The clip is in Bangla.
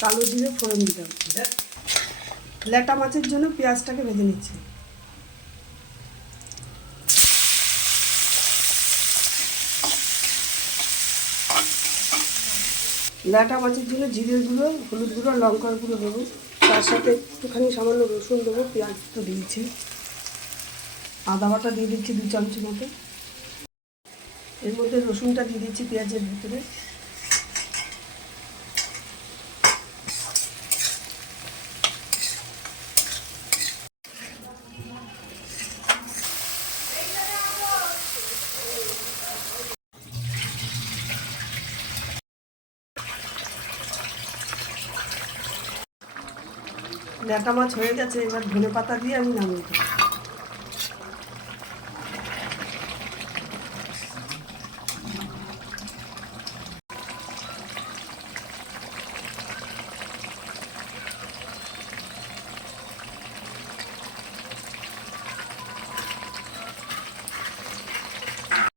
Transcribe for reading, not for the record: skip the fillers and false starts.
কালো জিরে ফোড়ন দিলাম। ল্যাটা মাছের জন্য পেঁয়াজটাকে ভেজে নিচ্ছি। ল্যাটা মাছের জন্য জিরের গুঁড়ো, হলুদ গুঁড়ো, লঙ্কার গুঁড়ো দেবো, তার সাথে একটুখানি সামান্য রসুন দেবো, পেঁয়াজ তো দিয়েছি, আদা বাটা দিয়ে দিচ্ছি 2 চামচ মতো। এর মধ্যে রসুনটা দিয়ে দিচ্ছি পেঁয়াজের ভিতরে। ল্যাটা মাছ হয়ে গেছে, এবার ধনে পাতা দিয়ে আমি নামিয়ে দেবো।